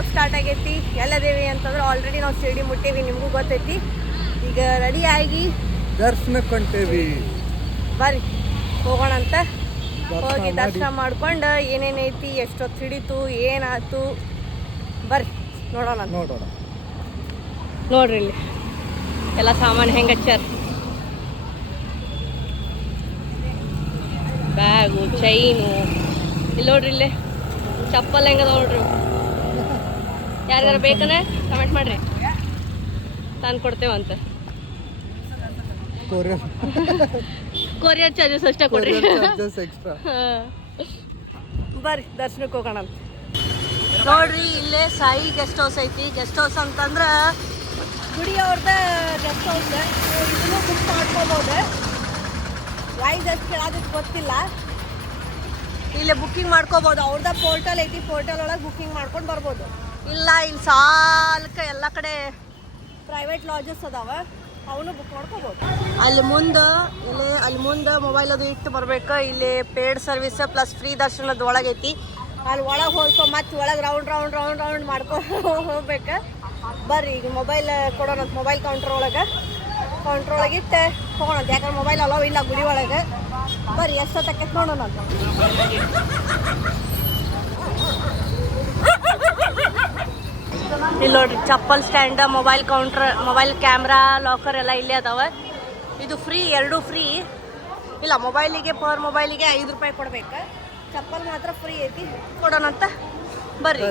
Vlog start ಆಗೈತಿ. ಎಲ್ಲದೇವಿ ಅಂತಂದ್ರೆ already ನಾವು ಶಿರ್ಡಿ ಮುಟ್ಟೇವಿ, ನಿಮಗೂ ಗೊತ್ತೈತಿ. ಈಗ ರೆಡಿ ಆಗಿ ದರ್ಶನಕ್ಕೆ ಹೊಂಟೇವಿ. ಬರ್ರಿ ಹೋಗೋಣ ಅಂತ. ಹೋಗಿ ದರ್ಶನ ಮಾಡ್ಕೊಂಡು ಏನೇನೈತಿ, ಎಷ್ಟೊತ್ತು ಹಿಡಿತು, ಏನಾಯ್ತು ಬರ್ರಿ ನೋಡೋಣ. ನೋಡ್ರಿ ಇಲ್ಲಿ ಎಲ್ಲ ಸಾಮಾನು ಹೆಂಗೆ ಹಚ್ಚಾರ. ಬ್ಯಾಗು, ಚೈನು, ಇಲ್ಲಿ ನೋಡ್ರಿ ಇಲ್ಲಿ ಚಪ್ಪಲ್ ಹೆಂಗದ ನೋಡ್ರಿ. ಯಾರಿಗಾರ ಬೇಕಂದ್ರೆ ಕಮೆಂಟ್ ಮಾಡ್ರಿ, ತಂದು ಕೊಡ್ತೇವಂತ. ಕೊರಿಯರ್ ಚಾರ್ಜಸ್ ಅಷ್ಟೇ ಕೊಡ್ರಿ. ಬರ್ರಿ ದರ್ಶನಕ್ಕೆ ಹೋಗೋಣ ಅಂತ. ನೋಡ್ರಿ ಇಲ್ಲೇ ಸಾಯಿ ಗೆಸ್ಟ್ ಹೌಸ್ ಐತಿ. ಗೆಸ್ಟ್ ಹೌಸ್ ಅಂತಂದ್ರೆ ಗುಡಿ ಅವ್ರದ ಗೆಸ್ಟ್ ಹೌಸ್. ಇದನ್ನು ಬುಕ್ ಮಾಡ್ಕೋಬೋದು. ಪ್ರೈಸ್ ಎಷ್ಟು ಕೇಳೋದಕ್ಕೆ ಗೊತ್ತಿಲ್ಲ. ಇಲ್ಲೇ ಬುಕ್ಕಿಂಗ್ ಮಾಡ್ಕೋಬೋದು. ಅವ್ರದ ಪೋರ್ಟಲ್ ಐತಿ, ಪೋರ್ಟಲ್ ಒಳಗೆ ಬುಕ್ಕಿಂಗ್ ಮಾಡ್ಕೊಂಡು ಬರ್ಬೋದು. ಇಲ್ಲ ಇಲ್ಲಿ ಸಾಲಕ್ಕೆ ಎಲ್ಲ ಕಡೆ ಪ್ರೈವೇಟ್ ಲಾಡ್ಜಸ್ ಅದಾವ, ಅವನು ಬುಕ್ ಮಾಡ್ಕೋಬೋದು. ಅಲ್ಲಿ ಮುಂದೆ ಮೊಬೈಲ್ ಅದು ಇಟ್ಟು ಬರ್ಬೇಕು. ಇಲ್ಲಿ ಪೇಡ್ ಸರ್ವಿಸ್ ಪ್ಲಸ್ ಫ್ರೀ ದರ್ಶನದ ಒಳಗೈತಿ. ಅಲ್ಲಿ ಒಳಗೆ ಹೋಗ್ಕೊಂಡು ಮತ್ತೆ ಒಳಗೆ ರೌಂಡ್ ಹೋಗ್ಬೇಕು. ಬರ್ರಿ ಈಗ ಮೊಬೈಲ್ ಕೊಡೋಣ. ಮೊಬೈಲ್ ಕೌಂಟ್ರ್ ಒಳಗೆ ಇಟ್ಟು ಹೋಗೋಣ. ಯಾಕಂದ್ರೆ ಮೊಬೈಲ್ ಅಲೋ ಇಲ್ಲ ಗುಡಿ ಒಳಗೆ. ಬರ್ರಿ ಎಷ್ಟೊತ್ತಕ್ಕೈತೆ ನೋಡೋಣ ಅಂತ. ಇಲ್ಲಿ ನೋಡ್ರಿ chappal stand, mobile counter, mobile camera, locker ಎಲ್ಲ ಇಲ್ಲೇ ಅದಾವ. ಇದು ಫ್ರೀ, ಎರಡೂ ಫ್ರೀ. ಇಲ್ಲ ಮೊಬೈಲಿಗೆ ಪರ್ ಮೊಬೈಲಿಗೆ 5 ರೂಪಾಯಿ ಕೊಡ್ಬೇಕು. ಚಪ್ಪಲ್ ಮಾತ್ರ ಫ್ರೀ ಐತಿ. ಕೊಡೋಣ ಅಂತ ಬರ್ರಿ.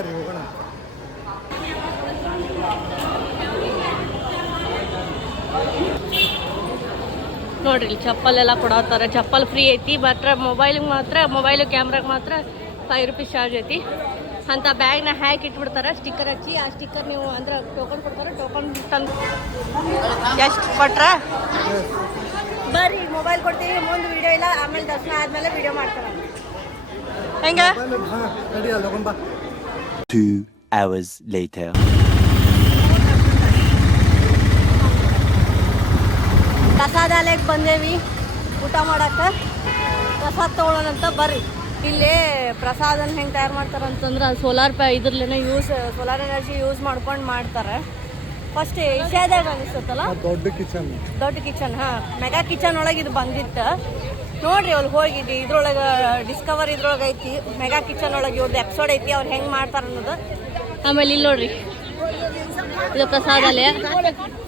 ನೋಡ್ರಿ ಇಲ್ಲಿ ಚಪ್ಪಲ್ ಎಲ್ಲ ಕೊಡತ್ತಾರೆ. ಚಪ್ಪಲ್ ಫ್ರೀ ಐತಿ. ಮಾತ್ರ ಮೊಬೈಲು ಕ್ಯಾಮ್ರಾಗೆ ಮಾತ್ರ 5 ರೂಪೀಸ್ ಚಾರ್ಜ್ ಐತಿ. ಅಂತ ಬ್ಯಾಗ್ನ ಹ್ಯಾಕ್ ಇಟ್ಬಿಡ್ತಾರೆ, ಸ್ಟಿಕ್ಕರ್ ಹಚ್ಚಿ. ಆ ಸ್ಟಿಕ್ಕರ್ ನೀವು ಅಂದ್ರೆ ಟೋಕನ್ ಕೊಡ್ತಾರೆ, ಟೋಕನ್ ತಂದು ಎಷ್ಟು ಕೊಟ್ರ ಬರ್ರಿ ಮೊಬೈಲ್ ಕೊಡ್ತೀವಿ. ಮುಂದೆ ವಿಡಿಯೋ ಇಲ್ಲ, ಆಮೇಲೆ ದರ್ಶನ ಆದ್ಮೇಲೆ ವಿಡಿಯೋ ಮಾಡ್ತಾರೆ. ಹೆಂಗ 2 hours later. ಪ್ರಸಾದಾಲಯಕ್ಕೆ ಬಂದೇವಿ ಊಟ ಮಾಡಕ್ಕೆ. ಪ್ರಸಾದ ತೊಗೊಳೋಣಂತ ಬರ್ರಿ. ಇಲ್ಲಿ ಪ್ರಸಾದನ ಹೆಂಗೆ ತಯಾರು ಮಾಡ್ತಾರೆ ಅಂತಂದ್ರೆ ಸೋಲಾರ್ ಸೋಲಾರ್ ಎನರ್ಜಿ ಯೂಸ್ ಮಾಡ್ಕೊಂಡು ಮಾಡ್ತಾರೆ. ಫಸ್ಟ್ ಏಷ್ಯಾದಾಗ ಅನಿಸುತ್ತಲ್ಲ ದೊಡ್ಡ ಕಿಚನ್. ಹಾಂ, ಮೆಗಾ ಕಿಚನ್ ಒಳಗೆ ಇದು ಬಂದಿತ್ತು ನೋಡ್ರಿ. ಅಲ್ಲಿ ಹೋಗಿದ್ವಿ. ಇದ್ರೊಳಗೆ ಡಿಸ್ಕವರ್ ಇದ್ರೊಳಗೆ ಐತಿ. ಮೆಗಾ ಕಿಚನ್ ಒಳಗೆ ಇವ್ರದ್ದು ಎಪಿಸೋಡ್ ಐತಿ, ಅವ್ರು ಹೆಂಗೆ ಮಾಡ್ತಾರೆ ಅನ್ನೋದು. ಆಮೇಲೆ ಇಲ್ಲಿ ನೋಡ್ರಿ ಇದು ಪ್ರಸಾದಾಲಯ.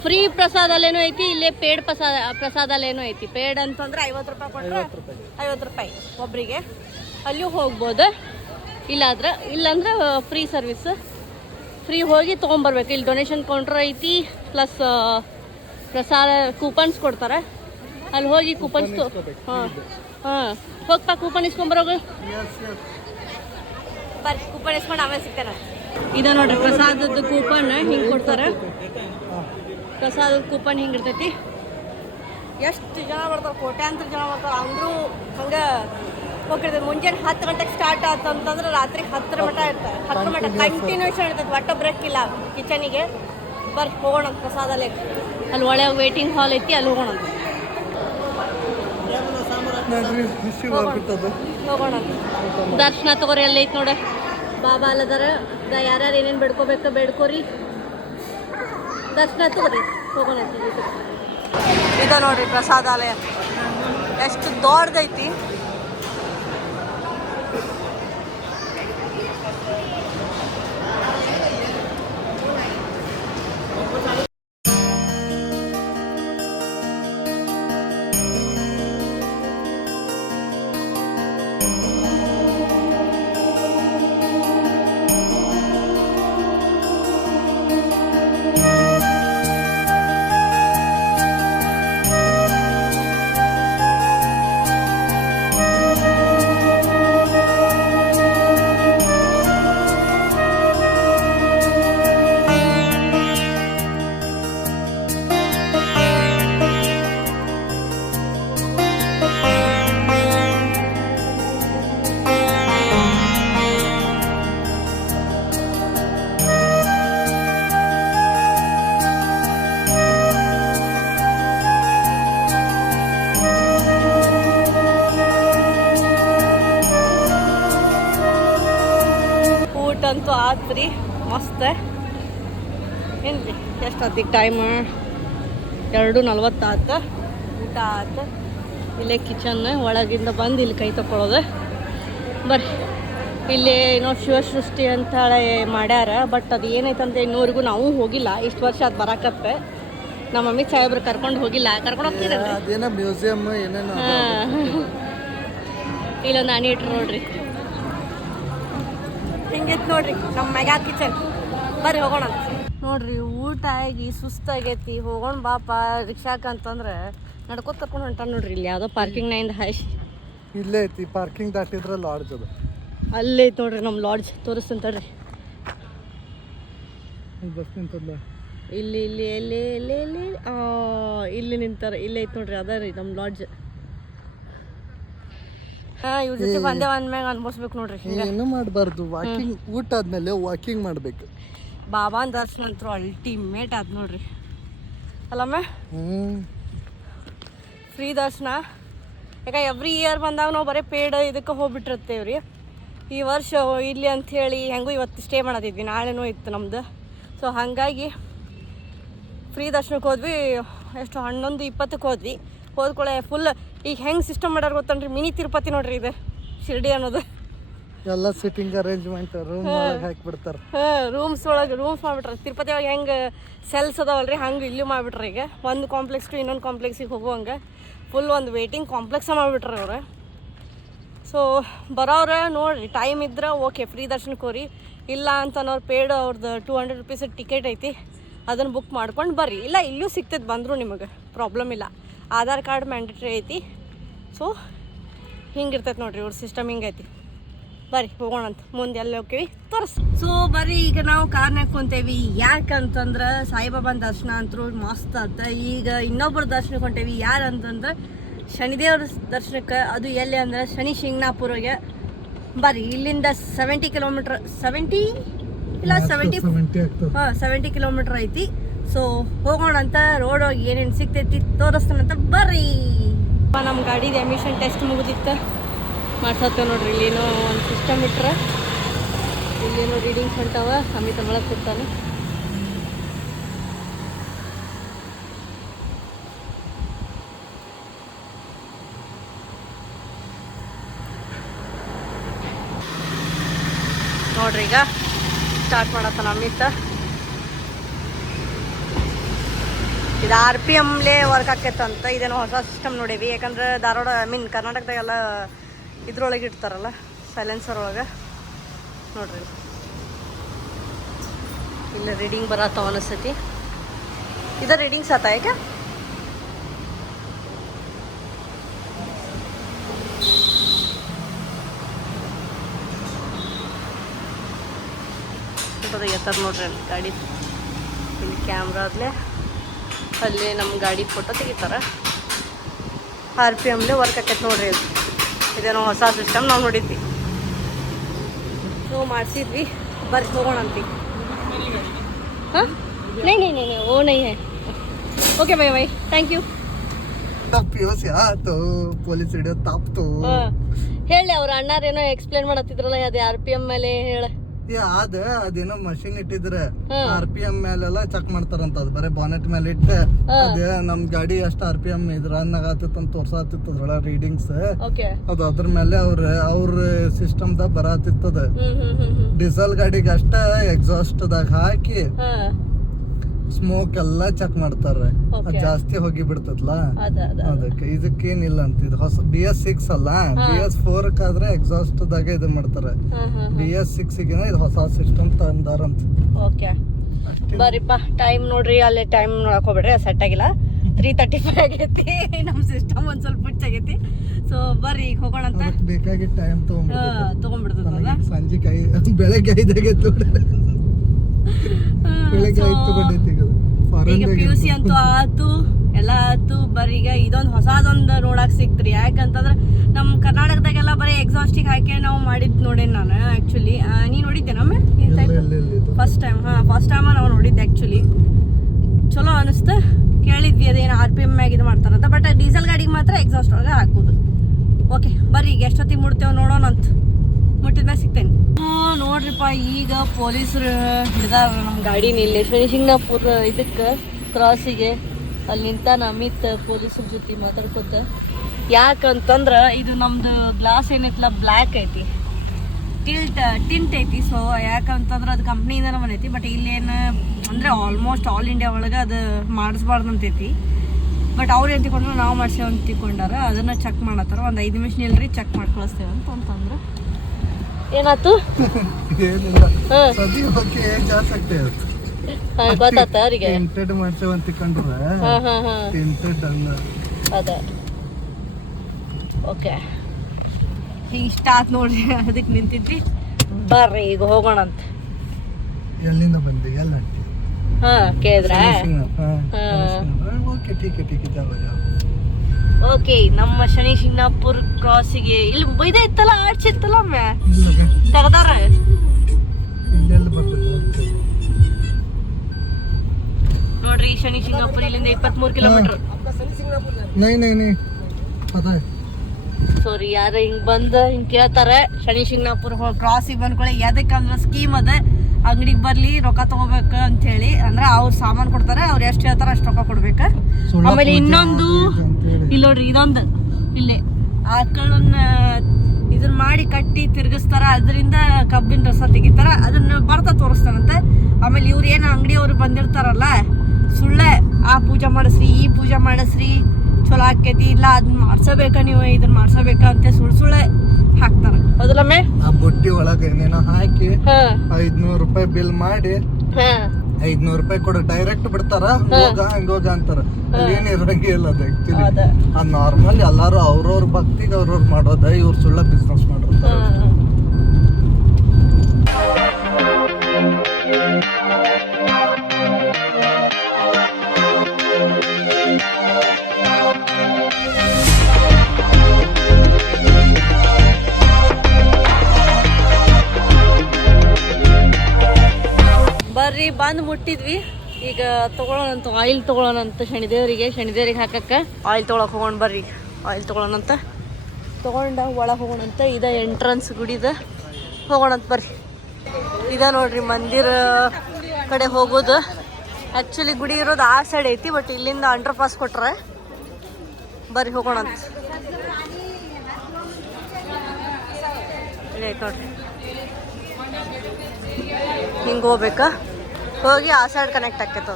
ಫ್ರೀ ಪ್ರಸಾದಾಲಯನೂ ಐತಿ, ಇಲ್ಲೇ ಪೇಡ್ ಪ್ರಸಾದಾಲಯನೂ ಐತಿ. ಪೇಡ್ ಅಂತಂದ್ರೆ 50 ರೂಪಾಯಿ ಕೊಟ್ಟರೆ 50 ರೂಪಾಯಿ ಒಬ್ಬರಿಗೆ. ಅಲ್ಲಿಯೂ ಹೋಗ್ಬೋದು. ಇಲ್ಲಾಂದ್ರೆ ಫ್ರೀ ಸರ್ವಿಸ್. ಫ್ರೀ ಹೋಗಿ ತೊಗೊಂಬರ್ಬೇಕು. ಇಲ್ಲಿ ಡೊನೇಷನ್ ಕೌಂಟ್ರ್ ಐತಿ, ಪ್ಲಸ್ ಪ್ರಸಾದ ಕೂಪನ್ಸ್ ಕೊಡ್ತಾರೆ. ಅಲ್ಲಿ ಹೋಗಿ ಕೂಪನ್ಸ್ ಹೋಗ್ಪಾ ಕೂಪನ್ ಇಸ್ಕೊಂಬರೋದು. ಬರ್ರಿ ಕೂಪನ್ ಇಸ್ಕೊಂಡು ಆಮೇಲೆ ಸಿಗ್ತೇನೆ. ಇದು ನೋಡ್ರಿ ಪ್ರಸಾದದ ಕೂಪನ್ ಹಿಂಗೆ ಕೊಡ್ತಾರೆ. ಪ್ರಸಾದದ ಕೂಪನ್ ಹಿಂಗೆ ಇರ್ತೈತಿ. ಎಷ್ಟು ಜನ ಬರ್ತಾರೆ, ಕೋಟ್ಯಾಂತರ ಜನ ಬರ್ತಾರೆ. ಅಂದರೂ ಹಂಗೆ ಹೋಗಿರ್ತದೆ. ಮುಂಜಾನೆ 10 ಗಂಟೆಗೆ ಸ್ಟಾರ್ಟ್ ಆತಂತಂದ್ರೆ ರಾತ್ರಿ 10 ಮಟ್ಟ ಇರ್ತಾರೆ. 10 ಮಟ್ಟ ಕಂಟಿನ್ಯೂಷನ್ ಇರ್ತದೆ. ಒಟ್ಟು ಬ್ರೇಕ್ ಇಲ್ಲ ಕಿಚನಿಗೆ. ಬರ್ರಿ ಹೋಗೋಣ ಪ್ರಸಾದಾಲಯಕ್ಕೆ. ಅಲ್ಲಿ ಒಳಗೆ ವೇಟಿಂಗ್ ಹಾಲ್ ಐತಿ, ಅಲ್ಲಿ ಹೋಗೋಣ. ದರ್ಶನ ತಗೋರಿ. ಅಲ್ಲಿ ಐತಿ ನೋಡ ಬಾಬಾ ಅಲ್ಲದಾರ. ಯಾರ್ಯಾರು ಏನೇನು ಬೇಡ್ಕೋಬೇಕು ಬೇಡ್ಕೋರಿ. ದರ್ಶನ ತಗೋರಿ, ಹೋಗೋಣ. ಇದು ನೋಡ್ರಿ ಪ್ರಸಾದಾಲಯ ಎಷ್ಟು ದೊಡ್ಡದೈತಿ. ಅಂತೂ ಆತ್ರಿ. ಮಸ್ತ್ ಏನು ರೀ ಎಷ್ಟು ಹೊತ್ತಿಗೆ ಟೈಮ್ 2:40 ಆಯ್ತು. ಊಟ ಆಯ್ತು. ಇಲ್ಲೇ ಕಿಚನ್ ಒಳಗಿಂದ ಬಂದು ಇಲ್ಲಿ ಕೈ ತಗೊಳ್ಳೋದು. ಬರ್ರಿ ಇಲ್ಲಿ ಏನೋ ಶಿವಸೃಷ್ಟಿ ಅಂತ ಮಾಡ್ಯಾರ. ಬಟ್ ಅದು ಏನೈತಂತ ಇನ್ನೂವರೆಗೂ ನಾವು ಹೋಗಿಲ್ಲ. ಇಷ್ಟು ವರ್ಷ ಅದು ಬರಾಕತ್ತೆ. ನಮ್ಮ ಅಮಿತ್ ಸಾಹೇಬ್ರು ಕರ್ಕೊಂಡು ಹೋಗಿಲ್ಲ. ಕರ್ಕೊಂಡು ಹೋಗ್ತೀರಲ್ಲ. ಅದೇನೋ ಮ್ಯೂಸಿಯಂ ಏನೇನೋ ಇಲ್ಲೊಂದು ಆನೆ ಇಟ್ರು ನೋಡ್ರಿ. ಹಿಂಗಿತ್ತು ನೋಡ್ರಿ ನಮ್ಮ ಮೆಗಾ ಕಿಚನ್. ಬರ್ರಿ ಹೋಗೋಣ ನೋಡ್ರಿ. ಊಟ ಆಗಿ ಸುಸ್ತಾಗೈತಿ. ಹೋಗೋಣ ಬಾಪ ರಿಕ್ಷಾಕ್ ಅಂತಂದ್ರೆ ನಡ್ಕೋತ ಕರ್ಕೊಂಡು ಹೊಂಟ ನೋಡ್ರಿ. ಇಲ್ಲಿ ಯಾವುದೋ ಪಾರ್ಕಿಂಗ್ನಾಗಿಂದ ಹಾಯ್ಸಿ ಇಲ್ಲೇ ಐತಿ. ಪಾರ್ಕಿಂಗ್ ದಾಟಿದ್ರೆ ಲಾಡ್ಜ್ ಅದು. ಅಲ್ಲೇ ಐತೆ ನೋಡ್ರಿ ನಮ್ಮ ಲಾಡ್ಜ್. ತೋರಿಸ್ತಂತಡ್ರಿ. ಬಸ್ ನಿಂತಲ್ಲ ಇಲ್ಲಿ ಇಲ್ಲಿ ಎಲ್ಲಿ ಎಲ್ಲಿ ಎಲ್ಲಿ ಇಲ್ಲಿ ನಿಂತಾರೆ. ಇಲ್ಲೇ ಐತೆ ನೋಡ್ರಿ. ಅದ ರೀ ನಮ್ಮ ಲಾಡ್ಜ್. ಹಾಂ ಇವ್ರ ಜೊತೆ ಬಂದೆ ಅಂದ್ಮ್ಯಾಗ ಅನ್ಭವಿಸ್ಬೇಕು ನೋಡ್ರಿ. ಏನು ಮಾಡಬಾರ್ದು. ವಾಕಿಂಗ್ ಊಟ ಆದ್ಮೇಲೆ ವಾಕಿಂಗ್ ಮಾಡಬೇಕು. ಬಾಬಾನ ದರ್ಶನ ಅಂತೂ ಅಲ್ಟಿಮೇಟ್ ಆದ್ ನೋಡ್ರಿ. ಅಲ್ಲಮ್ಮ ಫ್ರೀ ದರ್ಶನ. ಯಾಕೆ ಎವ್ರಿ ಇಯರ್ ಬಂದಾಗ ನಾವು ಬರೀ ಪೇಡ್ ಇದಕ್ಕೆ ಹೋಗ್ಬಿಟ್ಟಿರ್ತೇವೆ ರೀ. ಈ ವರ್ಷ ಇಲ್ಲಿ ಅಂಥೇಳಿ ಹೆಂಗೂ ಇವತ್ತು ಸ್ಟೇ ಮಾಡತ್ತಿದ್ವಿ. ನಾಳೆನೂ ಇತ್ತು ನಮ್ದು. ಸೊ ಹಾಗಾಗಿ ಫ್ರೀ ದರ್ಶನಕ್ಕೆ ಹೋದ್ವಿ. ಎಷ್ಟು 11:20ಕ್ಕೆ ಹೋದ್ವಿ. ಹೋದ್ಕೊಳ್ಳೆ ಫುಲ್ ಈಗ ಹೆಂಗೆ ಸಿಸ್ಟಮ್ ಮಾಡ್ಯಾರ ಗೊತ್ತನ್ರಿ. ಮಿನಿ ತಿರುಪತಿ ನೋಡ್ರಿ ಇದು ಶಿರ್ಡಿ ಅನ್ನೋದು. ಎಲ್ಲ ಸಿಟ್ಟಿಂಗ್ ಅರೇಂಜ್ಮೆಂಟ್ ರೂಮ್ ಒಳಗೆ ಹಾಕಿಬಿಡ್ತಾರೆ. ರೂಮ್ಸ್ ಮಾಡಿಬಿಟ್ರೆ. ತಿರುಪತಿ ಒಳಗೆ ಹೆಂಗೆ ಸೆಲ್ಸ್ ಅದಾವಲ್ರಿ ಹಂಗೆ ಇಲ್ಲೂ ಮಾಡಿಬಿಟ್ರೆ. ಈಗ ಒಂದು ಕಾಂಪ್ಲೆಕ್ಸ್ ಟು ಇನ್ನೊಂದು ಕಾಂಪ್ಲೆಕ್ಸಿಗೆ ಹೋಗುವಂಗೆ ಫುಲ್ ಒಂದು ವೇಟಿಂಗ್ ಕಾಂಪ್ಲೆಕ್ಸ ಮಾಡಿಬಿಟ್ರೆ ಅವ್ರು. ಸೊ ಬರೋರು ನೋಡಿರಿ ಟೈಮ್ ಇದ್ರೆ ಓಕೆ ಫ್ರೀ ದರ್ಶನಕ್ಕೆ ಹೋರಿ. ಇಲ್ಲ ಅಂತನವ್ರು ಪೇಡ್ ಅವ್ರದ್ದು 200 ರೂಪೀಸ್ ಟಿಕೆಟ್ ಐತಿ. ಅದನ್ನು ಬುಕ್ ಮಾಡ್ಕೊಂಡು ಬರ್ರಿ. ಇಲ್ಲ ಇಲ್ಲೂ ಸಿಗ್ತದೆ ಬಂದರು ನಿಮಗೆ ಪ್ರಾಬ್ಲಮ್ ಇಲ್ಲ. ಆಧಾರ್ ಕಾರ್ಡ್ ಮ್ಯಾಂಡೇಟ್ರಿ ಐತಿ. ಸೊ ಹಿಂಗಿರ್ತೈತೆ ನೋಡ್ರಿ ಇವ್ರ ಸಿಸ್ಟಮ್ ಹಿಂಗೈತಿ. ಬರ್ರಿ ಹೋಗೋಣ ಅಂತ. ಮುಂದೆ ಎಲ್ಲ ಹೋಗ್ತೀವಿ ತೋರಿಸ್. ಸೊ ಬರ್ರಿ ಈಗ ನಾವು ಕಾರ್ನಾಗ ಕುಂತೇವಿ. ಯಾಕಂತಂದ್ರೆ ಸಾಯಿಬಾಬಾನ ದರ್ಶನ ಅಂತೂ ಮಸ್ತ್ ಆತ. ಈಗ ಇನ್ನೊಬ್ಬರ ದರ್ಶನಕ್ಕೆ ಹೊಂಟೇವಿ. ಯಾರು ಅಂತಂದ್ರೆ ಶನಿದೇವ್ರ ದರ್ಶನಕ್ಕೆ. ಅದು ಎಲ್ಲಿ ಅಂದ್ರೆ ಶನಿ ಶಿಂಗ್ನಾಪುರಿಗೆ. ಬರ್ರಿ ಇಲ್ಲಿಂದ 70 ಕಿಲೋಮೀಟ್ರ್ 70 ಇಲ್ಲ 70 ಕಿಲೋಮೀಟ್ರ್ ಐತಿ. ಸೊ ಹೋಗೋಣ ಅಂತ. ರೋಡ್ ಹೋಗಿ ಏನೇನು ಸಿಗ್ತೈತಿ ತೋರಿಸ್ತಾನಂತ ಬರ್ರಿ. ನಮ್ಮ ಗಾಡಿದು ಎಮಿಷನ್ ಟೆಸ್ಟ್ ಮುಗಿದಿತ್ತು. ಮಾಡ್ಸತ್ತೇವೆ ನೋಡ್ರಿ. ಇಲ್ಲೇನೋ ಒಂದು ಸಿಸ್ಟಮ್ ಇಟ್ರೆ ಇಲ್ಲೇನೋ ರೀಡಿಂಗ್ಸ್ ಹೊಂಟಾವ. ಅಮಿತ ಒಳಗೆ ಕೊಡ್ತಾನೆ. ನೋಡ್ರಿ ಈಗ ಸ್ಟಾರ್ಟ್ ಮಾಡತ್ತಾನ ಅಮಿತ. ಇದು RPMಲೇ ವರ್ಕ್ ಆಕೈತಂತ. ಇದೇನೋ ಹೊಸ ಸಿಸ್ಟಮ್ ನೋಡೇವಿ. ಯಾಕಂದ್ರೆ ಧಾರವಾಡ ಕರ್ನಾಟಕದಾಗೆಲ್ಲ ಇದ್ರೊಳಗೆ ಇಡ್ತಾರಲ್ಲ ಸೈಲೆನ್ಸರ್ ಒಳಗೆ. ನೋಡ್ರಿ ಇಲ್ಲ ರೀಡಿಂಗ್ ಬರತ್ತಾವ ಅನಿಸ್ತೈತಿ. ಇದು ರೀಡಿಂಗ್ಸ್ ಆತ ಯಾಕೆ ಎತ್ತರ ನೋಡ್ರಿ. ಅಲ್ಲಿ ಗಾಡಿ ಇಲ್ಲಿ ಕ್ಯಾಮ್ರಾ ಆದ್ಲೆ ಅಲ್ಲಿ ನಮ್ಮ ಗಾಡಿ ಫೋಟೋ ತೆಗಿತಾರೆ. RPMಲೇ ವರ್ಕ್ ಆಕೈತೆ ನೋಡ್ರಿ. ಇದೇನೋ ಹೊಸ ಸಿಸ್ಟಮ್ ನಾವು ನೋಡಿದ್ವಿ. ನಾವು ಮಾಡಿಸಿದ್ವಿ. ಬರ್ರಿ ಹೋಗೋಣ ಅಂತೀವಿ. ಹಾಂ नहीं वो नहीं है. ओके भाई भाई थैंक यू. POC ಆತು ಪೊಲೀಸ್ ಹಿಡಿಯೋ ತಾಪ್ತು. ಹೇಳಿ ಅವ್ರ ಅಣ್ಣಾರೇನೋ ಎಕ್ಸ್ಪ್ಲೇನ್ ಮಾಡತ್ತಿದ್ರಲ್ಲ. ಅದು RPM ಮೇಲೆ ಹೇಳ. ಅದೇನೋ ಮಷಿನ್ ಇಟ್ಟಿದ್ರೆ RPM ಮೇಲೆಲ್ಲ ಚೆಕ್ ಮಾಡ್ತಾರಂತ. ಅದು ಬರೀ ಬಾನೆಟ್ ಮೇಲೆ ಇಟ್ಟು ಅದೇ ನಮ್ ಗಾಡಿ ಎಷ್ಟು RPM ಇದ್ರ ಅನ್ನಗತ್ತಿತ್ತು ಅಂತ ತೋರ್ಸಾತಿತ್ತು ಅದ್ರೊಳ ರೀಡಿಂಗ್ಸ್. ಅದು ಅದ್ರ ಮೇಲೆ ಅವ್ರ ಸಿಸ್ಟಮ್ ದಾಗ ಬರತ್ತಿತ್ತದ. ಡೀಸೆಲ್ ಗಾಡಿಗೆ ಅಷ್ಟ ಎಕ್ಸಾಸ್ಟ್ ದಾಗ ಹಾಕಿ ಸ್ಮೋಕ್ ಎಲ್ಲ ಚೆಕ್ ಮಾಡ್ತಾರೆ. ಜಾಸ್ತಿ ಹೋಗಿ ಬಿಡ್ತದಲ್ಲ ಅದಕ್ಕೆ. ಇದಕ್ಕೇನಿಲ್ಲ ಅಂತ. ಇದು ಹೊಸ BS6 ಅಲ್ಲ. BS4 ಆದ್ರೆ ಎಕ್ಸಾಸ್ಟ್ ದಾಗ ಇದು ಮಾಡ್ತಾರೆ. BS6 ಇದು ಹೊಸ ಸಿಸ್ಟಮ್ ತಂದಾರಂತ. ಓಕೆ ಬರೀಪ್ಪ. ಟೈಮ್ ನೋಡ್ರಿ. ಅಲ್ಲೇ ಟೈಮ್ ನೋಡಕ್ ಹೋಗ್ಬಿಡ್ರಿ. ಸೆಟ್ ಆಗಿಲ್ಲ. 3:35 ಆಗೈತಿ. ನಮ್ ಸಿಸ್ಟಮ್ ಒಂದ್ ಸ್ವಲ್ಪ ಹುಚ್ಚ ಆಗೈತಿ. ಸೊ ಬರ್ರಿ ಈಗ ಹೋಗೋಣ ಅಂತ. ಬೇಕಾಗಿ ಟೈಮ್ ತಗೊಂಡ್ಬಿಡ್ತದ. ಸಂಜೆ ಬೆಳಗ್ಗೆ 5 ಆಗೈತಿ. ಈಗ PUC ಅಂತೂ ಆತು ಎಲ್ಲ ಆತು. ಬರೀ ಈಗ ಇದೊಂದು ಹೊಸದೊಂದು ನೋಡಕ್ ಸಿಕ್ತ್ರಿ. ಯಾಕಂತಂದ್ರೆ ನಮ್ಮ ಕರ್ನಾಟಕದಾಗೆಲ್ಲ ಬರೀ ಎಕ್ಸಾಸ್ಟಿಗೆ ಹಾಕಿ ನಾವು ಮಾಡಿದ್ ನೋಡೇನಿ ನಾನು. ಆ್ಯಕ್ಚುಲಿ ನೀ ನೋಡಿದ್ದೆ ನಮ್ಮ ಫಸ್ಟ್ ಟೈಮ್ ನಾವು ನೋಡಿದ್ದೆ. ಆ್ಯಕ್ಚುಲಿ ಚಲೋ ಅನಿಸ್ತು. ಕೇಳಿದ್ವಿ ಅದೇನು RPM ಮ್ಯಾಗ ಇದು ಮಾಡ್ತಾರಂತ. ಬಟ್ ಡೀಸೆಲ್ ಗಾಡಿಗೆ ಮಾತ್ರ ಎಕ್ಸಾಸ್ಟ್ ಒಳಗೆ ಹಾಕೋದು. ಓಕೆ ಬರ್ರಿ ಈಗ ಎಷ್ಟೊತ್ತಿಗೆ ಮುಡ್ತೇವೆ ನೋಡೋಣ ಅಂತ. ಮುಟ್ಟಿದ ಸಿಗ್ತೇನೆ. ನೋಡ್ರಿಪ್ಪ, ಈಗ ಪೊಲೀಸರು ಹಿಡ್ದಾರ ನಮ್ಮ ಗಾಡಿನ ಇಲ್ಲಿ ಶಿಂಗ್ನಾಪುರ ಇದಕ್ಕೆ ಕ್ರಾಸಿಗೆ. ಅಲ್ಲಿ ನಿಂತಾನ ಅಮಿತ್ ಪೊಲೀಸರ ಜೊತೆ ಮಾತಾಡ್ಕೊತ. ಯಾಕಂತಂದ್ರೆ ಇದು ನಮ್ದು ಗ್ಲಾಸ್ ಏನೈತಲ್ಲ ಬ್ಲ್ಯಾಕ್ ಐತಿ, ಟಿಂಟ್ ಐತಿ. ಸೊ ಯಾಕಂತಂದ್ರೆ ಅದು ಕಂಪ್ನಿಯಿಂದನೇ ಬಂದೈತಿ. ಬಟ್ ಇಲ್ಲೇನು ಅಂದರೆ ಆಲ್ಮೋಸ್ಟ್ ಆಲ್ ಇಂಡಿಯಾ ಒಳಗೆ ಅದು ಮಾಡಿಸ್ಬಾರ್ದು ಅಂತೈತಿ. ಬಟ್ ಅವ್ರು ಏನು ತಿಳ್ಕೊಂಡ್ರೆ ನಾವು ಮಾಡ್ಸೇವೆ ಅಂತ ತಿಳ್ಕೊಂಡಾರ. ಅದನ್ನು ಚೆಕ್ ಮಾಡತ್ತಾರ. ಒಂದು 5 ನಿಮಿಷ ನಿಲ್ರಿ, ಚೆಕ್ ಮಾಡಿ ಕಳಿಸ್ತೇವೆ ಅಂತಂದ್ರೆ ಏನಾಯ್ತು ಗೊತ್ತಾತ ಅವರಿಗೆ. ಅದ ಓಕೆ, ಇಷ್ಟ ಆತ್ ನೋಡ್ರಿ. ಅದಕ್ಕೆ ನಿಂತಿದ್ವಿ. ಬರ್ರಿ ಈಗ ಹೋಗೋಣ ಅಂತ. ಎಲ್ಲಿಂದ ಬಂದೆ? ಎಲ್ಲ ಕೇಳಿದ್ರ? ಓಕೆ, ನಮ್ಮ ಶನಿ ಶಿಂಗ್ನಾಪುರ್ ಕ್ರಾಸಿಗೆ ಇಲ್ಲಿ ಬೈದ ಇತ್ತಲ್ಲ, ಆಡ್ಸಿ ಇತ್ತಲ್ಲ ಒಮ್ಮೆ ತೆಗ್ದಾರ. ನೋಡ್ರಿ, ಶನಿ ಶಿಂಗ್ನಾಪುರ್ ಇಲ್ಲಿಂದ 23 ಕಿಲೋಮೀಟರ್. ಸಾರಿ, ಯಾರ ಹಿಂಗ್ ಬಂದ ಹಿಂಗ್ ಕೇಳ್ತಾರೆ ಶನಿ ಶಿಂಗ್ನಾಪುರ್ ಕ್ರಾಸಿಗೆ ಬಂದ್ಕೊಳ್ಳಿ. ಯಾವ್ದಕ್ಕಂದ್ರೆ ಸ್ಕೀಮ್ ಅದ, ಅಂಗಡಿಗೆ ಬರ್ಲಿ ರೊಕ್ಕ ತಗೋಬೇಕು ಅಂತ ಹೇಳಿ. ಅಂದ್ರೆ ಅವ್ರು ಸಾಮಾನು ಕೊಡ್ತಾರೆ, ಅವ್ರು ಎಷ್ಟು ಹೇಳ್ತಾರ ಅಷ್ಟು ರೊಕ್ಕ ಕೊಡ್ಬೇಕ. ಆಮೇಲೆ ಇನ್ನೊಂದು ಇಲ್ಲಿ ನೋಡ್ರಿ, ಇದೊಂದು ಇಲ್ಲೇ ಆಕಳನ್ನ ಇದನ್ನ ಮಾಡಿ ಕಟ್ಟಿ ತಿರ್ಗಿಸ್ತಾರ. ಅದರಿಂದ ಕಬ್ಬಿನ ರಸ ತೆಗಿತಾರ. ಅದನ್ನ ಬರ್ತಾ ತೋರಿಸ್ತಾರಂತೆ. ಆಮೇಲೆ ಇವ್ರು ಏನು ಅಂಗಡಿಯವ್ರು ಬಂದಿರ್ತಾರಲ್ಲ, ಸುಳ್ಳೆ ಆ ಪೂಜೆ ಮಾಡಿಸ್ರಿ, ಈ ಪೂಜೆ ಮಾಡಿಸ್ರಿ, ಚಲೋ ಆಕೈತಿ, ಇಲ್ಲ ಅದನ್ನ ಮಾಡ್ಸಬೇಕ, ನೀವು ಇದನ್ನ ಮಾಡ್ಸಬೇಕ ಅಂತ ಸುಳ್ಳೆ ಹಾಕ್ತಾರ. ಹೌದಲ್ಲಮ್ಮೆ? ಆ ಬುಟ್ಟಿ ಒಳಗೆ ಏನೇನೋ ಹಾಕಿ 500 ರೂಪಾಯಿ ಬಿಲ್ ಮಾಡಿ 500 ರೂಪಾಯಿ ಕೊಡ ಡೈರೆಕ್ಟ್ ಬಿಡ್ತಾರ. ಹಂಗೋಗ ಅಂತಾರ. ಏನ್ ಇರಂಗೆ ಇಲ್ಲ ಅದು ಆಕ್ಚುಲಿ. ಅದ್ ನಾರ್ಮಲ್ ಎಲ್ಲಾರು ಅವ್ರವ್ರ ಭಕ್ತಿಗೆ ಅವ್ರವ್ರು ಮಾಡೋದ. ಇವ್ರು ಸುಳ್ಳ ಬಿಸ್ನೆಸ್ ಮಾಡೋದು. ಬರ್ರಿ, ಬಂದು ಮುಟ್ಟಿದ್ವಿ. ಈಗ ತೊಗೊಳೋಣಂತ, ಆಯಿಲ್ ತೊಗೊಳೋಣಂತ. ಶನಿದೇವ್ರಿಗೆ ಹಾಕಕ್ಕೆ ಆಯಿಲ್ ತೊಗೊಳಕ್ಕೆ ಹೋಗೋಣ. ಬರ್ರಿ, ಆಯಿಲ್ ತೊಗೊಳೋಣಂತ. ತೊಗೊಂಡ ಒಳಗೆ ಹೋಗೋಣಂತ. ಇದ ಎಂಟ್ರನ್ಸ್ ಗುಡಿದ, ಹೋಗೋಣಂತ ಬರ್ರಿ. ಇದ ನೋಡ್ರಿ ಮಂದಿರ ಕಡೆ ಹೋಗೋದು. ಆ್ಯಕ್ಚುಲಿ ಗುಡಿ ಇರೋದು ಆ ಸೈಡ್ ಐತಿ, ಬಟ್ ಇಲ್ಲಿಂದ ಅಂಡರ್ ಪಾಸ್ ಕೊಟ್ರೆ. ಬರ್ರಿ ಹೋಗೋಣಂತ. ಇಲ್ಲಿ ಐತೆ ನೋಡ್ರಿ, ಹಿಂಗೆ ಹೋಗ್ಬೇಕಾ, ಹೋಗಿ ಆ ಸೈಡ್ ಕನೆಕ್ಟ್ ಆಕೈತೆ.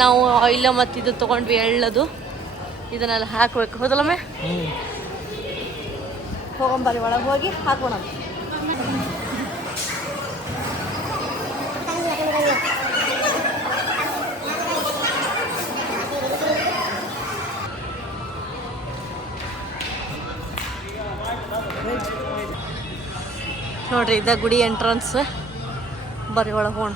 ನಾವು ಆಯಿಲ್ ಮತ್ತು ಇದು ತೊಗೊಂಡ್ವಿ, ಎಳ್ಳದು. ಇದನ್ನೆಲ್ಲ ಹಾಕ್ಬೇಕು. ಹೌದಲ್ಲಮ್ಮೆ? ಹೋಗೊಂಬರ್ರಿ, ಒಳಗೆ ಹೋಗಿ ಹಾಕೋಣ. ನೋಡ್ರಿ, ಇದ ಗುಡಿ ಎಂಟ್ರನ್ಸ್. ಬರ್ರಿ ಒಳಗೆ ಹೋಗೋಣ.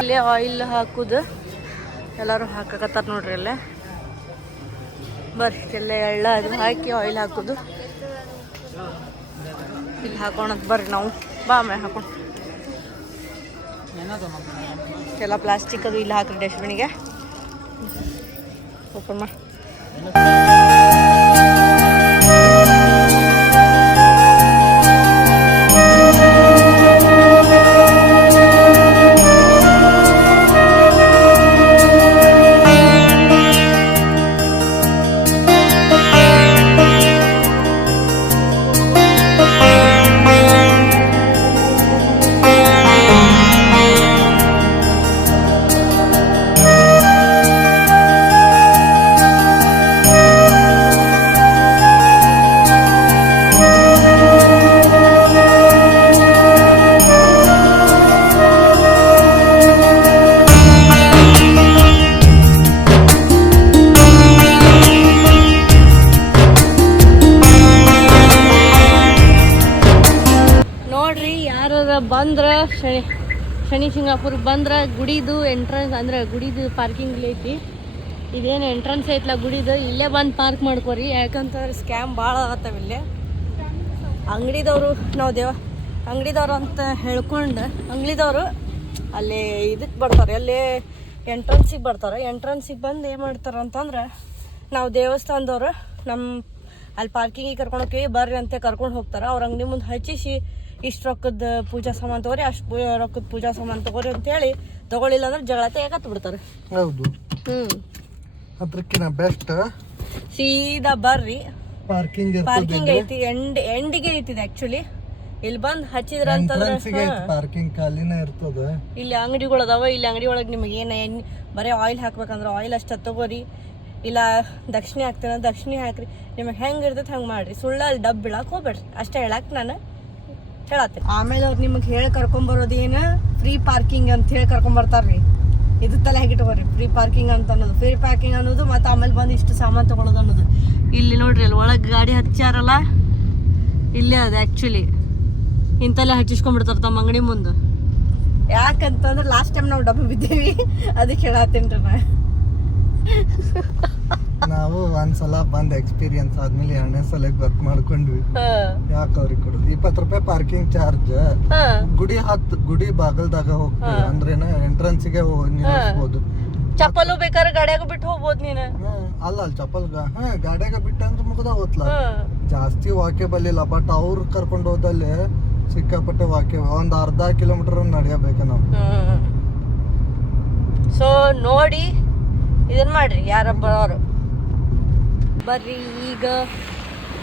ಇಲ್ಲೇ ಆಯಿಲ್ ಹಾಕುದು ಎಲ್ಲರೂ ಹಾಕಕತ್ತಾರ ನೋಡ್ರಿ. ಅಲ್ಲೇ ಬರ್ರಿ, ಎಲ್ಲ ಎಳ್ಳ ಅದು ಹಾಕಿ ಆಯಿಲ್ ಹಾಕುದು. ಇಲ್ಲಿ ಹಾಕೋಣಂತ ಬರ್ರಿ. ನಾವು ಬಾ ಆಮೇಲೆ ಹಾಕೊಂಡು ಎಲ್ಲ ಪ್ಲಾಸ್ಟಿಕ್ ಅದು ಇಲ್ಲಿ ಹಾಕ್ರಿ ಡಸ್ಟ್ಬಿನಿಗೆ. ಓಪನ್ ಮಾಡಿ. ಬಂದ್ರೆ ಶನಿ ಶಿಂಗ್ನಾಪುರ್ಗೆ ಬಂದ್ರೆ ಗುಡಿದು ಎಂಟ್ರೆನ್ಸ್ ಅಂದ್ರೆ ಗುಡಿದು ಪಾರ್ಕಿಂಗ್ ಐತಿ. ಇದೇನು ಎಂಟ್ರೆನ್ಸ್ ಐತ್ಲ ಗುಡಿದು, ಇಲ್ಲೇ ಬಂದು ಪಾರ್ಕ್ ಮಾಡ್ಕೋರಿ. ಯಾಕಂತಂದ್ರೆ ಸ್ಕ್ಯಾಮ್ ಭಾಳ ಆಗತ್ತವ ಇಲ್ಲೇ. ಅಂಗಡಿದವರು ಅಂಗಡಿದವ್ರು ಅಂತ ಹೇಳ್ಕೊಂಡು ಅಂಗಡಿದವರು ಅಲ್ಲಿ ಇದಕ್ಕೆ ಬರ್ತಾರೆ, ಅಲ್ಲಿ ಎಂಟ್ರೆನ್ಸಿಗೆ ಬರ್ತಾರೆ. ಎಂಟ್ರೆನ್ಸಿಗೆ ಬಂದು ಏನು ಮಾಡ್ತಾರೆ ಅಂತಂದ್ರೆ, ನಾವು ದೇವಸ್ಥಾನದವ್ರು ನಮ್ಮ ಅಲ್ಲಿ ಪಾರ್ಕಿಂಗಿಗೆ ಕರ್ಕೊಂಡು ಹೋಗ್ತೀವಿ ಬರ್ರಿ ಅಂತ ಕರ್ಕೊಂಡು ಹೋಗ್ತಾರೆ. ಅವ್ರ ಅಂಗಡಿ ಮುಂದೆ ಹಚ್ಚಿಸಿ ಇಷ್ಟು ರೊಕ್ಕದ ಪೂಜಾ ಸಾಮಾನು ತೊಗೊರಿ, ಅಷ್ಟು ರೊಕ್ಕದ ಪೂಜಾ ಸಾಮಾನು ತೊಗೊರಿ ಅಂತೇಳಿ, ತೊಗೊಳಿಲ್ಲ ಅಂದ್ರೆ ಜಗಳ ತೆಗತ್ತು ಬಿಡ್ತಾರೆ. ಹೌದು. ಅದಕ್ಕಿಂತ ಬೆಸ್ಟ್ ಸೀದಾ ಬರ್ರಿ, ಪಾರ್ಕಿಂಗ್ ಐತಿ, ಎಂಡಿಗೆ ಐತಿದೆ ಆಕ್ಚುಲಿ. ಇಲ್ಲಿ ಬಂದು ಹಚ್ಚಿದ್ರ ಅಂತಂದ್ರೆ ಪಾರ್ಕಿಂಗ್ ಖಾಲಿನೇ ಇರ್ತದ. ಇಲ್ಲಿ ಅಂಗಡಿಗಳು ಅದಾವ. ಇಲ್ಲಿ ಅಂಗಡಿ ಒಳಗೆ ನಿಮಗೆ ಏನು ಬರೀ ಆಯಿಲ್ ಹಾಕ್ಬೇಕಂದ್ರೆ ಆಯಿಲ್ ಅಷ್ಟು ತೊಗೋರಿ, ಇಲ್ಲ ದಕ್ಷಿಣೆ ಹಾಕ್ತೀನ ದಕ್ಷಿಣೆ ಹಾಕ್ರಿ, ನಿಮಗೆ ಹೆಂಗೆ ಇರ್ತೈತೆ ಹಂಗೆ ಮಾಡಿರಿ. ಸುಳ್ಳ ಅಲ್ಲಿ ಡಬ್ಬು ಬೀಳಕ್ಕೆ ಹೋಗ್ಬೇಡ್ರಿ, ಅಷ್ಟೇ ಹೇಳಕ್ಕೆ ನಾನು ಹೇಳತ್ತೀನಿ. ಆಮೇಲೆ ಅವ್ರು ನಿಮಗೆ ಹೇಳಿ ಕರ್ಕೊಂಬರೋದು ಏನು, ಫ್ರೀ ಪಾರ್ಕಿಂಗ್ ಅಂತ ಹೇಳಿ ಕರ್ಕೊಂಬರ್ತಾರ್ರಿ. ಇದು ತಲೆ ಹಾಕಿಟ್ಕೋರಿ, ಫ್ರೀ ಪಾರ್ಕಿಂಗ್ ಅಂತ ಅನ್ನೋದು. ಫ್ರೀ ಪಾರ್ಕಿಂಗ್ ಅನ್ನೋದು ಮತ್ತು ಆಮೇಲೆ ಬಂದು ಇಷ್ಟು ಸಾಮಾನು ತೊಗೊಳೋದು ಅನ್ನೋದು. ಇಲ್ಲಿ ನೋಡ್ರಿ, ಅಲ್ಲಿ ಒಳಗೆ ಗಾಡಿ ಹಚ್ಚಾರಲ್ಲ, ಇಲ್ಲೇ ಅದು ಆ್ಯಕ್ಚುಲಿ ಇಂತಲ್ಲೇ ಹಚ್ಚಿಸ್ಕೊಂಡ್ಬಿಡ್ತಾರೆ ತಮ್ಮ ಅಂಗಡಿ ಮುಂದೆ. ಯಾಕಂತಂದ್ರೆ ಲಾಸ್ಟ್ ಟೈಮ್ ನಾವು ಡಬ್ಬು ಬಿದ್ದೀವಿ, ಅದಕ್ಕೆ ಹೇಳತ್ತೀನಿ ನಾ. ನಾವು ಒಂದ್ಸಲ ಬಂದ್ ಎಕ್ಸ್ಪೀರಿಯನ್ಸ್ ಆದ್ಮೇಲೆ 2ನೇ ಸಲಕ್ಕೆ ವರ್ಕ್ ಮಾಡ್ಕೊಂಡ್ವಿ. ಯಾಕೆ ಅವ್ರಿಗೆ ಕೊಡುದು 20 ರೂಪಾಯಿ ಪಾರ್ಕಿಂಗ್ ಚಾರ್ಜ್. ಗುಡಿ ಬಾಗಲ್ದಾಗ ಹೋಗ್ತೀವಿ ಅಂದ್ರೇನ ಎಂಟ್ರೆನ್ಸಿಗೆ ನಿಲ್ಲಿಸ್ಬೋದು. ಚಪ್ಪಲು ಬೇಕಾದ್ರೆ ಗಾಡಿಯಾಗ ಬಿಟ್ಟು ಹೋಗ್ಬೋದು ನೀನು. ಅಲ್ಲ ಅಲ್ಲಿ ಚಪ್ಪಲ್ ಗಾಡಿಯಾಗ ಬಿಟ್ಟು ಅಂದ್ರೆ ಮುಗ್ದ ಹೋತ್ಲ. ಜಾಸ್ತಿ ವಾಕೇಬಲ್ ಇಲ್ಲ, ಬಟ್ ಅವ್ರು ಕರ್ಕೊಂಡು ಹೋದಲ್ಲಿ ಸಿಕ್ಕಾಪಟ್ಟೆ ಒಂದ್ ಅರ್ಧ ಕಿಲೋಮೀಟರ್ ನಡೆಯಬೇಕು ನಾವು. ಸೊ ನೋಡಿ ಇದನ್ನ ಮಾಡ್ರಿ, ಯಾರ ಬರೋರು ಬರ್ರಿ. ಈಗ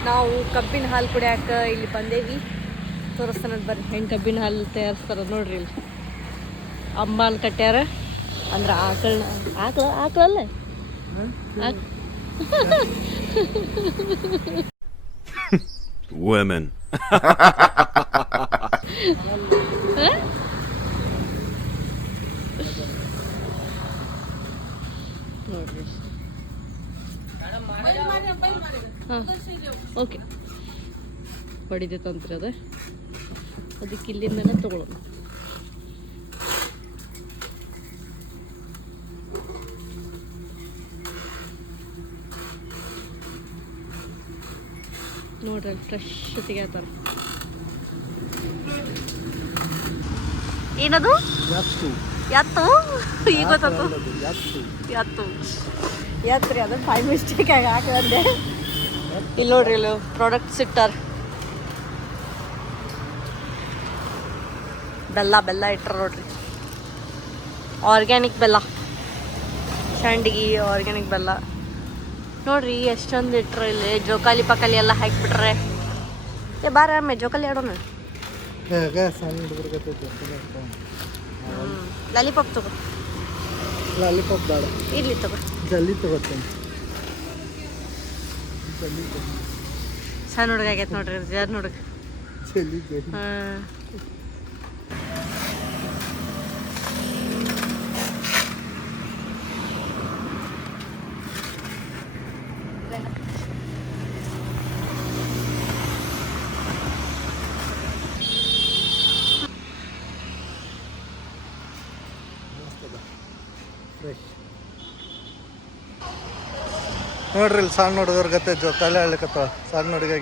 ನಾವು ಕಬ್ಬಿನ ಹಾಲು ಕುಡಿಯಾಕ ಇಲ್ಲಿ ಬಂದೇವಿ. ತೋರಿಸ್ತಾನಂತ ಬರ್ರಿ ಹೆಂಗೆ ಕಬ್ಬಿನ ಹಾಲು ತಯಾರಿಸ್ತಾರ ನೋಡ್ರಿ. ಇಲ್ಲಿ ಅಂಬಾಲ್ ಕಟ್ಟ್ಯಾರ, ಅಂದ್ರೆ ಆಕಳಲ್ಲ Women. ನೋಡ್ರಿ. ಓಕೆ, ಹೊಡಿದೈತಂತ್ರಿ ಅದ, ಅದಕ್ಕೆ ಇಲ್ಲಿಂದನೇ ತಗೊಳ್ಳೋಣ. ನೋಡ್ರಿ ಫ್ರೆಶ್ ತೆಗಿತಾರ. ಏನದು ಎತ್ತು? ಈಗ ಗೊತ್ತಾಯ್ತು, ಎತ್ತು ರೀ. ಅದು 5 ಮಿಸ್ಟೇಕ್ ಆಗಿ ಹಾಕಂದೆ. ಇಲ್ಲಿ ನೋಡ್ರಿ, ಇಲ್ಲಿ ಪ್ರಾಡಕ್ಟ್ಸ್ ಇಟ್ಟಾರ. ಬೆಲ್ಲ ಇಟ್ಟಾರ ನೋಡ್ರಿ, ಆರ್ಗ್ಯಾನಿಕ್ ಬೆಲ್ಲ, ಸಂಡಿಗೆ ಆರ್ಗ್ಯಾನಿಕ್ ಬೆಲ್ಲ ನೋಡ್ರಿ ಎಷ್ಟೊಂದು ಇಟ್ರ. ಇಲ್ಲಿ ಜೋಕಾಲಿ ಪಕಾಲಿ ಎಲ್ಲ ಹಾಕಿಬಿಟ್ರೆ. ಬಾರ ಅಮ್ಮೆ ಜೋಕಾಲಿ ಆಡೋಣ. ಲಾಲಿಪಾಪ್ ತಗೋ. ಲಾಲಿಪಾಪ್ ಬೇಡ, ಇರ್ಲಿ ತಗೋ. ಜಲ್ಲಿ ತಗೋತೀನಿ. ಸಣ್ಣ ಹುಡುಗ ಆಗೈತೆ ನೋಡ್ರಿ, ಜರ್ ಹುಡುಗ. ನೋಡ್ರಿ ಇಲ್ಲಿ ಸಣ್ಣ ಹುಡುಗರ ಗತೆ ಜೋಕಾಲಿ ಆಡ್ಲಿಕತ್ತಾವ. ಸಣ್ಣ ಹುಡುಗ